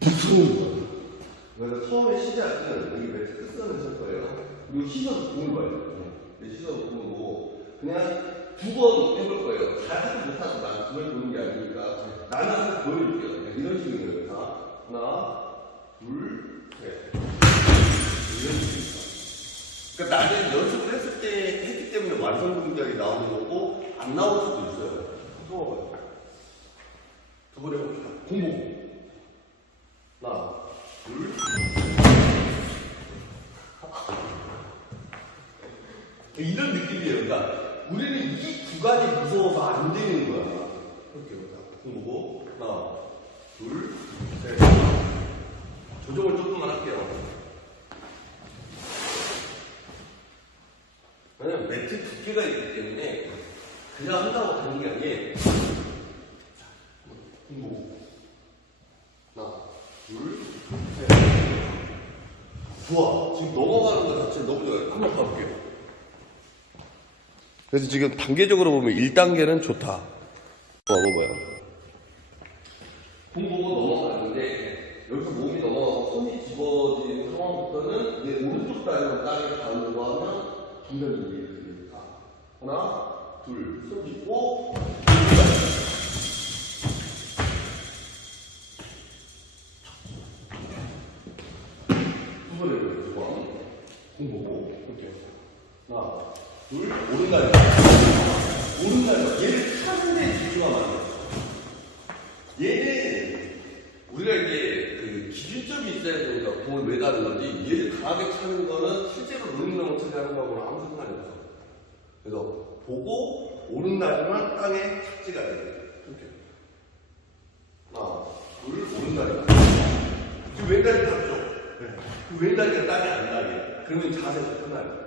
무서운 거예요. 그래서 처음에 시작은 여기 매트 끝선을 칠 거예요. 그리고 시선 공을 봐요. 네, 시선 보고 그냥 두 번 해볼 거예요. 잘 하지 못하지만 그걸 보는 게 아니니까 나는 한번 보여줄게요. 그냥 이런 식으로 자 하나 둘 셋. 이런 식입니다. 그러니까 나는 연습을 했을 때 했기 때문에 완성 동작이 나오는 거고 안 나올 수도 있어요. 해봐봐요. 두번 해봅시다. 공보. 하나, 둘. 이런 느낌이에요. 그러니까 우리는 이 구간이 무서워서 안 되는 거야. 볼게요. 자, 공보고 하나, 둘, 셋. 조정을 조금만 할게요. 왜냐면 매트 두께가 있기 때문에 그냥 한다고 되는 게 아니에요. 자, 공보. 하나, 둘, 셋. 좋아. 지금 넘어가는 것 자체 너무 좋아요. 한번 가볼게요. 그래서 지금 단계적으로 보면 1단계는 좋다. 먹어봐요. 공 보고 넘어가는데 여기서 몸이 넘어가고 손이 집어지는 상황부터는 내 오른쪽 다리로 땅에 닿으려고 하면 분명히 이해가 됩니다. 하나, 둘, 손 짚고 하나, 둘, 오른다리. 오른다리. 얘를 집중하면 안 돼요. 얘는 우리가 이제 그 기준점이 있어야 되니까 공을 매다는 거지 얘를 강하게 차는 거는 실제로 롤링런을 처리하는 거하고는 아무 상관이 없어. 그래서 보고 오른다리만 땅에 착지가 돼요. 이렇게. 하나, 둘, 오른다리. 지금 왼다리 닿죠? 그 왼다리가 땅에 안 닿게. 그러면 자세가 끝나요.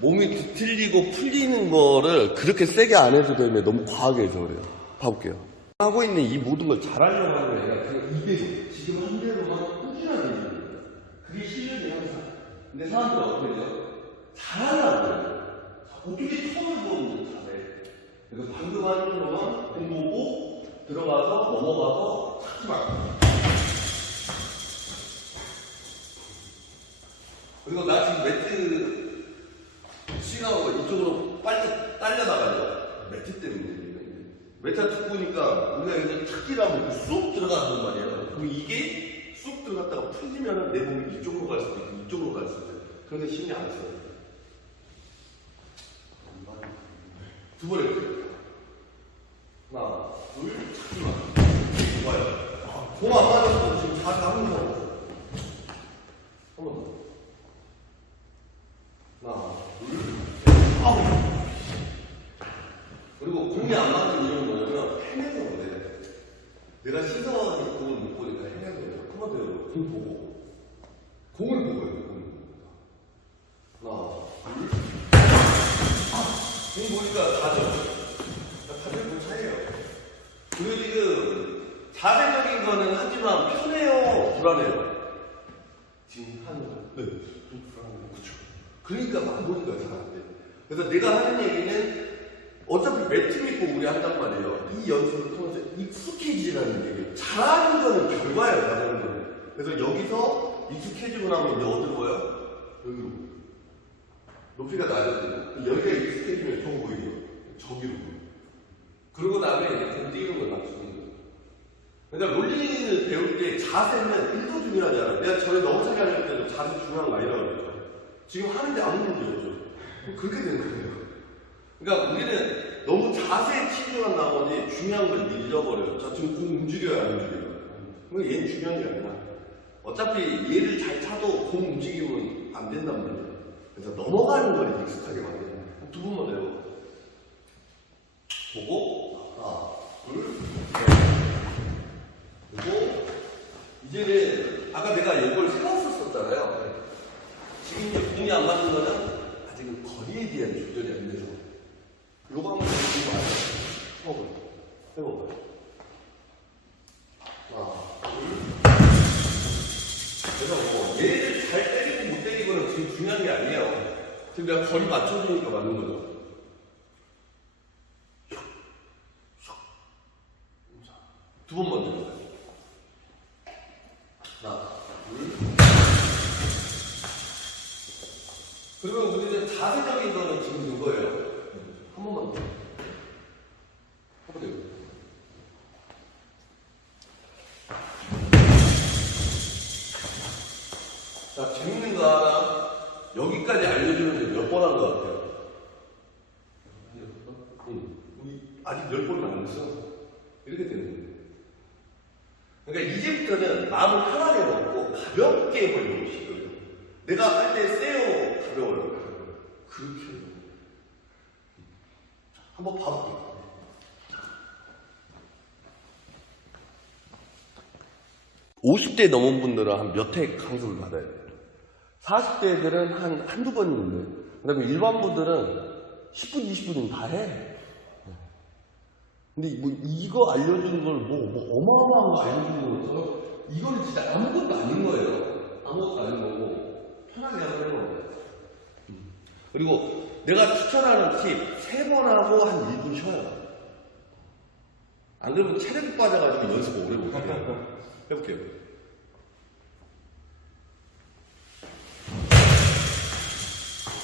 몸이 뒤틀리고 풀리는 거를 그렇게 세게 안 해도 되면 너무 과하게 해서 그래요. 봐볼게요. 하고 있는 이 모든 걸 잘하려고 하는 게 아니라 그냥 이대로, 지금 한 대로만 꾸준하게 해주는 거예요. 그게 실력이 항상. 근데 사람들은 어떻게 돼요? 잘하려고 해요. 어떻게 처음 보는. 그래서 방금 하는 거만 공 보고 들어가서 말고. 그리고 나 지금 매트 시가고 이쪽으로 빨리 딸려 나가죠. 매트 때문에. 매트가 툭 보니까 우리가 여기서 탁기라면 쑥 들어가는 말이에요. 그럼 이게 쑥 들어갔다가 풀리면 내 몸이 이쪽으로 갈 수도 있고 이쪽으로 갈 수도 있고. 그런데 신경 안 써요. 두 번 해볼게요. 하나, 둘, 찾기만. 좋아요. 공안 맞아서 지금 자세 한번 더. 한 번 더. 하나, 둘, 아홉. 그리고 공이 안 맞는 이유는 뭐냐면 헤매서 그래. 내가 시선이 공을 못 보니까 헤매서 그래. 해요. 공 보고. 공을 보고 해요. 공을 보고. 하나, 둘, 공 보니까 가죠. 가질 공 차이에요. 그리고 지금 자세적인 거는 하지만 편해요, 불안해요. 지금 하는 거. 네. 좀 불안해요. 그쵸. 그러니까 막 보니까 잘안 돼. 그래서 내가 하는 얘기는 어차피 매트 믿고 우리 한단 말이에요. 이 연습을 통해서 익숙해지라는 얘기예요. 잘하는 거는 결과예요, 잘하는 거는. 그래서 여기서 익숙해지고 나면 이제 어디로 가요? 여기로. 높이가 낮아지고 여기가 익숙해지면 좋은 보이고 저기로 그러고 나면 이제 공 뛰는 걸 맞추는 거예요. 그러니까 롤링을 배울 때 자세는 1도 중요하지 않아요. 내가 전에 너무 하려고 때도 자세 중요한 거 아니라고 그랬죠. 지금 하는데 아무 문제 없죠. 그렇게 되는 거예요. 그러니까 우리는 너무 자세에 치중한 나머지 중요한 걸 잃어버려요. 자, 지금 공 움직여야 안 움직여요. 그러니까 얘는 중요한 게 아니라 어차피 얘를 잘 차도 공 움직이면 안 된단 말이에요. 그래서 넘어가는 걸 익숙하게 만드는 거예요. 두 번만 해요. 보고, 하나, 둘, 셋. 그리고, 이제는, 아까 내가 이걸 세웠었잖아요. 지금 이제 공이 안 맞는 거는 아직은 거리에 대한 조절이 안 돼서. 요거 한번 해보고 와요. 해봐봐요. 해봐봐요. 하나, 둘. 그래서 뭐, 얘를 잘 때리고 못 때리고는 지금 중요한 게 아니에요. 지금 내가 거리 맞춰주니까 맞는 거죠. 두 번 먼저 해볼까요? 하나, 둘. 그러면 우리는 자세적인 거는 지금 된 거예요. 한 번만 더. 해보세요. 자, 재밌는 거 하나. 여기까지 알려주는데 몇 번 한 것 같아요? 응. 우리 아직 열 번은 안 했어. 이렇게 되는 거예요. 그러니까 이제부터는 마음을 편하게 먹고 가볍게 해보려고 시도해요. 내가 할 때 세요, 가벼워요. 그렇게 해요. 자, 한번 봐볼게요. (50대) 넘은 분들은 한 몇 회 강습을 받아야 돼요. 40대들은 한 한두 번 있는데, 그 다음에 일반 분들은 10분, 20분이면 다 해. 근데 뭐 이거 알려주는 걸 뭐, 뭐 어마어마한 거 알려주는 거죠. 이거는 진짜 아무것도 아닌 거예요. 아무것도 아닌 거고, 편하게 하는 거예요. 음. 그리고 내가 추천하는 팁, 세 번 하고 한 1분 쉬어요. 안 그러면 체력이 빠져가지고 연습 오래 못해요. 해볼게요.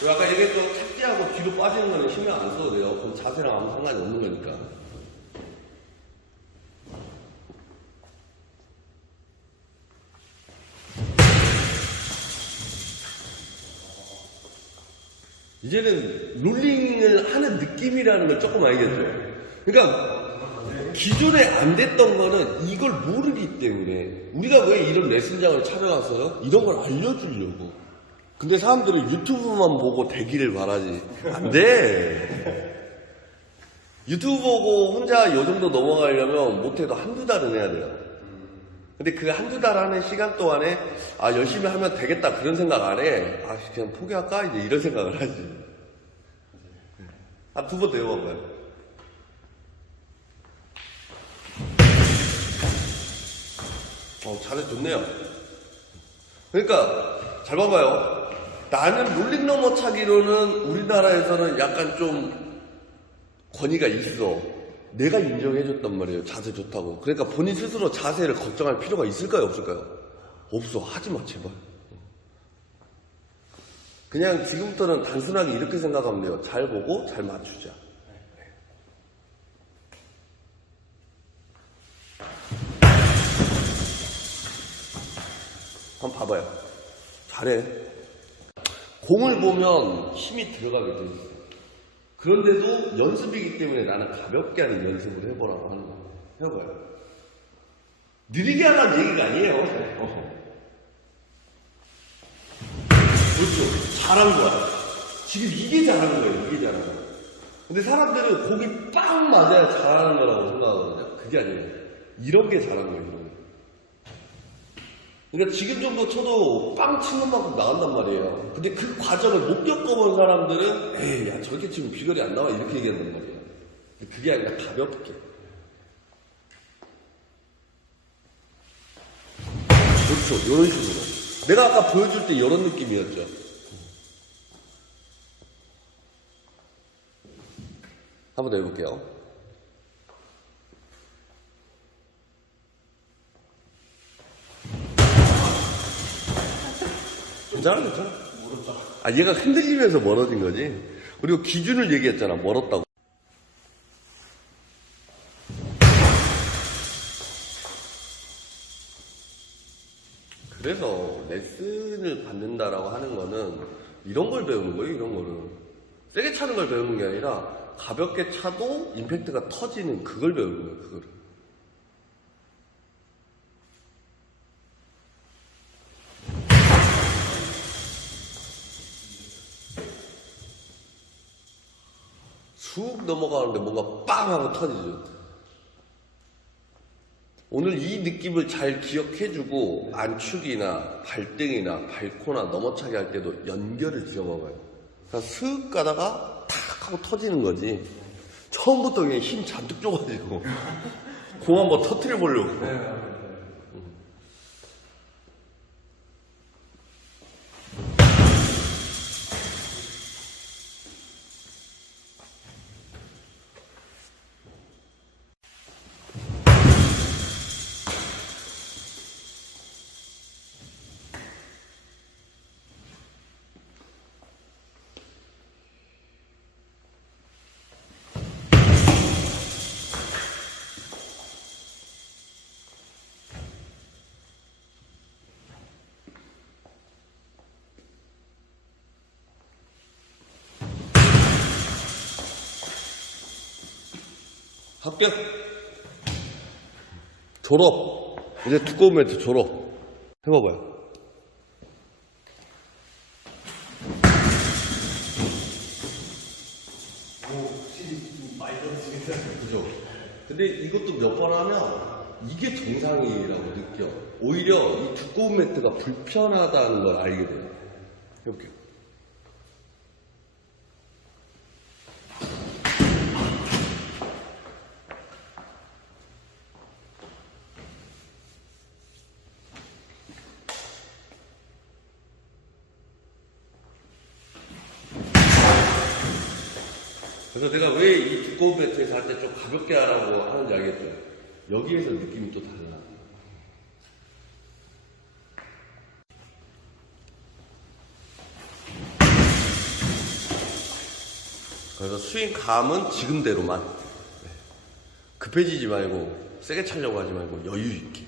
그리고 아까 얘기했던 착지하고 뒤로 빠지는 거는 신경 안 써도 돼요. 그럼 자세랑 아무 상관이 없는 거니까. 이제는 롤링을 하는 느낌이라는 걸 조금 알겠죠. 그러니까 기존에 안 됐던 거는 이걸 모르기 때문에 우리가 왜 이런 레슨장을 찾아가서요? 이런 걸 알려주려고. 근데 사람들은 유튜브만 보고 되기를 바라지. 안 돼. 유튜브 보고 혼자 요 정도 넘어가려면 못해도 한두 달은 해야 돼요. 근데 그 한두 달 하는 시간 동안에 아 열심히 하면 되겠다 그런 생각 안 해. 아 그냥 포기할까 이제 이런 생각을 하지. 한 두 번 더 해봐봐요. 어 자세 좋네요. 그러니까 잘 봐봐요. 나는 롤링 넘어 차기로는 우리나라에서는 약간 좀 권위가 있어. 내가 인정해줬단 말이에요. 자세 좋다고. 그러니까 본인 스스로 자세를 걱정할 필요가 있을까요? 없을까요? 없어. 하지 마, 제발. 그냥 지금부터는 단순하게 이렇게 생각하면 돼요. 잘 보고 잘 맞추자. 한번 봐봐요. 잘해. 공을 보면 힘이 들어가게 돼 있어. 그런데도 연습이기 때문에 나는 가볍게 하는 연습을 해보라고 하는 거야. 해봐요. 느리게 하라는 얘기가 아니에요. 어. 그렇죠. 잘한 거야. 지금 이게 잘한 거예요. 이게 잘한 거야. 근데 사람들은 공이 빵 맞아야 잘하는 거라고 생각하거든요. 그게 아니에요. 이런 게 잘한 거예요. 그러니까 지금 정도 쳐도 빵 치는 만큼 나간단 말이에요. 근데 그 과정을 못 겪어본 사람들은 에이, 야, 저렇게 치면 비결이 안 나와. 이렇게 얘기한단 말이에요. 그게 아니라 가볍게. 그렇죠. 이런 식으로. 내가 아까 보여줄 때 이런 느낌이었죠. 한 번 더 해볼게요. 괜찮아, 괜찮아. 아, 얘가 흔들리면서 멀어진 거지. 그리고 기준을 얘기했잖아, 멀었다고. 그래서 레슨을 받는다라고 하는 거는 이런 걸 배우는 거예요, 이런 거를. 세게 차는 걸 배우는 게 아니라 가볍게 차도 임팩트가 터지는 그걸 배우는 거예요, 그거를. 쑥 넘어가는데 뭔가 빵 하고 터지죠. 오늘 이 느낌을 잘 기억해주고 안축이나 발등이나 발코나 넘어차기 할 때도 연결을 지어봐봐요. 그냥 슥 가다가 탁 하고 터지는 거지. 처음부터 그냥 힘 잔뜩 줘가지고 공 한번 터트려 보려고. 합격. 졸업. 이제 두꺼운 매트 졸업. 해봐봐요. 그죠? 근데 이것도 몇 번 하면 이게 정상이라고 느껴. 오히려 이 두꺼운 매트가 불편하다는 걸 알게 돼요. 해볼게요. 그래서 내가 왜 이 두꺼운 매트에서 할 때 좀 가볍게 하라고 하는지 알겠죠? 여기에서 느낌이 또 달라. 그래서 스윙 감은 지금대로만. 네. 급해지지 말고, 세게 차려고 하지 말고, 여유 있게.